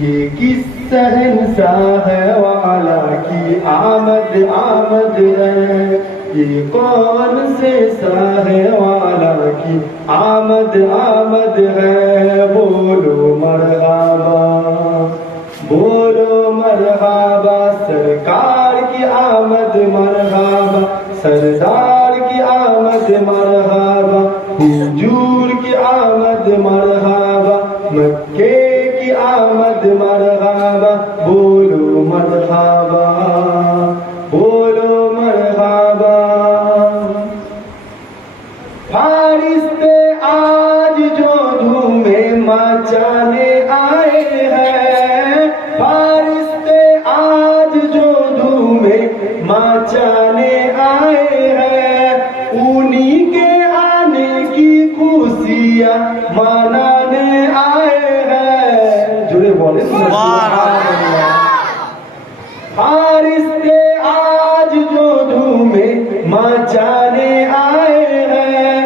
ये किस शहंशाह वाला की आमद आमद है, ये कौन से शाह वाला की आमद आमद है। बोलो मरहबा, बोलो मरहबा, सरकार की आमद मरहबा, सरदार की आमद मरहबा, हुजूर की आमद मरहबा, मक्के की आमद मरहबा। बोलो मरहबा, बोलो मरहबा। फारिस्ते आज जो धूमे मचाने आए हैं, फारिस्ते आज जो धूमे मचाने आए हैं, उन्हीं के आने की खुशियाँ मनाने आए हैं। जुड़े बोले फारिस्ते आज जो धूमे मचाने आए हैं,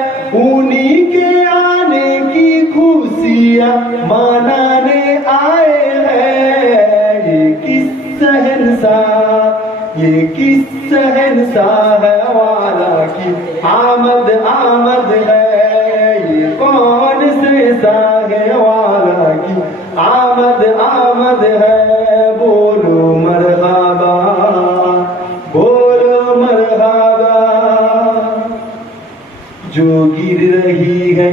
उन्हीं के आने की खुशियाँ मनाने आए हैं। ये किस शहंशाह, ये किस शहंशाह वाला की आमद आमद है, ये कौन से शाह वाला की आमद आमद है। बोलो मरहबा, बोलो मरहबा। जो गिर रही है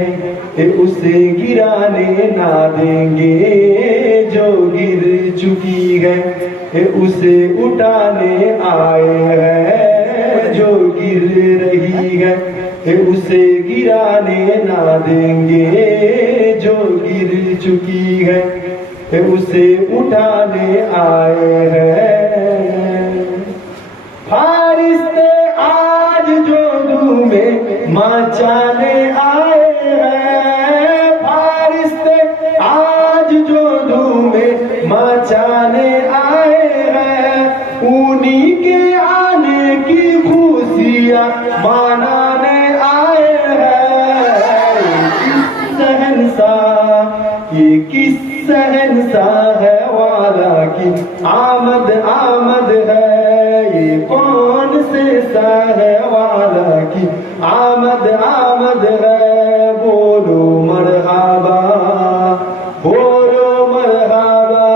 उसे गिराने ना देंगे, जो गिर चुकी है उसे उठाने आए हैं। जो गिर रही है उसे गिराने ना देंगे, जो गिर चुकी है उसे उठाने आए हैं। फारिस्ते आज जो धूमे मचाने आए हैं, फारिस्ते आज जो धूमे मचाने आए हैं, उन्हीं के आने की खुशियाँ मनाने आए हैं। किस शहंशाह, ये किस शहंशाह वाला की आमद आमद है, ये कौन से शाह वाला की आमद आमद है। बोलो मरहबा, बोलो मरहबा।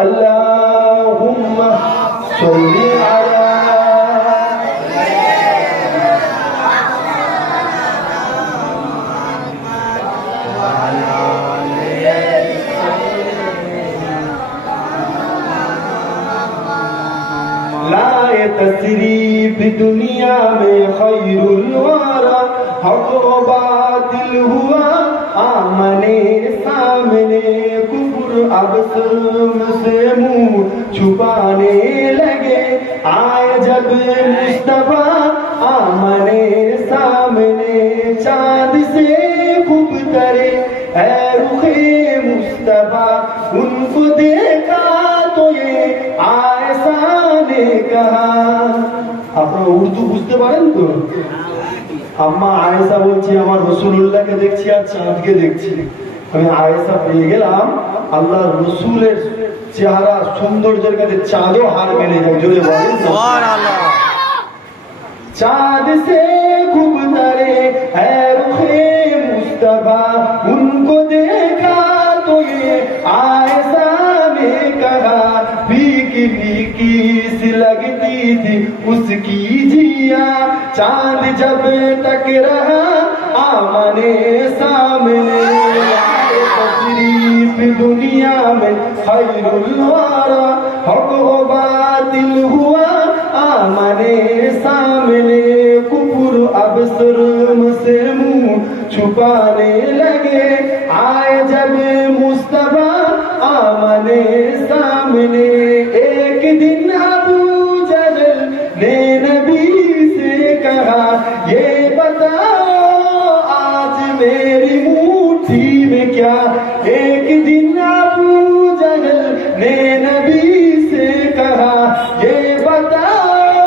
अल्लाहुम्मा सल्ली अला लाए तशरीफ दुनिया में खैरुल वारा, हक व बातिल हुआ आमने सामने, कुफ्र अब से मुंह छुपाने लगे, आए जब मुस्तफा आमने सामने। चांद से खूब तरे है रुखे मुस्तफा, उनको देखा तो ये आयशा ने कहा। আপনারা উর্দু বুঝতে পারেন তো? আম্মা আয়েশা বলছে আমার রাসূলুল্লাহকে দেখছি আর চাঁদকে দেখছি। আমি আয়েশা পেয়ে গেলাম, আল্লাহ রসুলের চেহারা সৌন্দর্যের কাছে চাঁদও হার মেনে যায়। জোরে বলেন সুবহানাল্লাহ। चाँद से खूब तरे है रुखे मुस्तफा, उनको देखा तो ये आयशा ने कहा, फीकी फीकी सी लगती थी उसकी जिया, चाँद जब तक रहा आमने सामने। तशरीफ दुनिया में खैरुल वारा, हक व बातिल हुआ आमने सामने, कुफ्र अब शर्म से मुंह छुपाने लगे, आए जब मुस्तफा आमने सामने। एक दिन अबू जहल ने नबी से कहा, ये बताओ आज मेरी मुट्ठी में क्या। एक दिन अबू जहल ने नबी से कहा, ये बताओ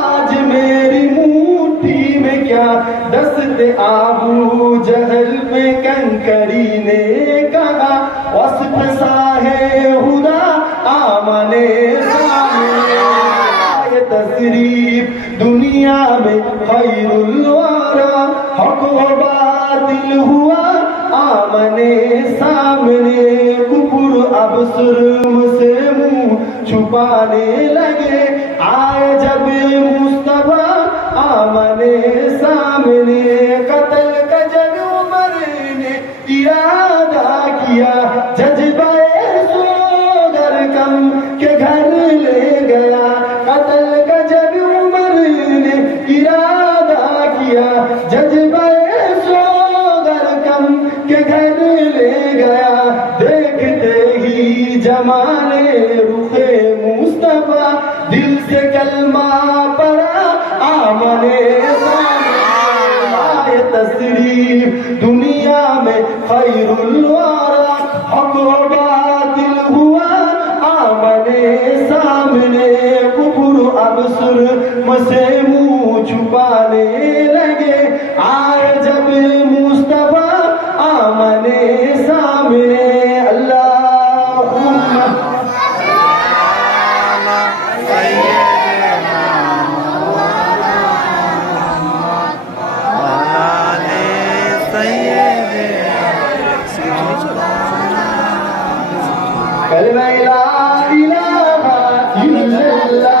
आज मेरी मुट्ठी में क्या। दस्ते अबू जहल पे कंकरी ने कहा, वस्फ साहे खुदा अब सुर्म से मुंह छुपाने लगे। आए जब मुस्तफा आमने सामने, कत्ल का जब उमर ने इरादा किया, जज्बाए सोगर कम के घर ले गया। कत्ल का जब उमर ने इरादा किया, जज्बाए सोगर कम के घर ले गया। देखते ही जमाने रुखे मुस्तफा, दिल से कलमा पड़ा आमने सामने। तस्रीफ दुनिया में खैरुल वारा, हक व बातिल हुआ आमने सामने। कुफर अब सुर्म से मुंह छुपाने लगे। आए जब मुस्तफा आमने सामने। अल्लाहुम्मा कलमा ला इलाहा इल्लल्लाह।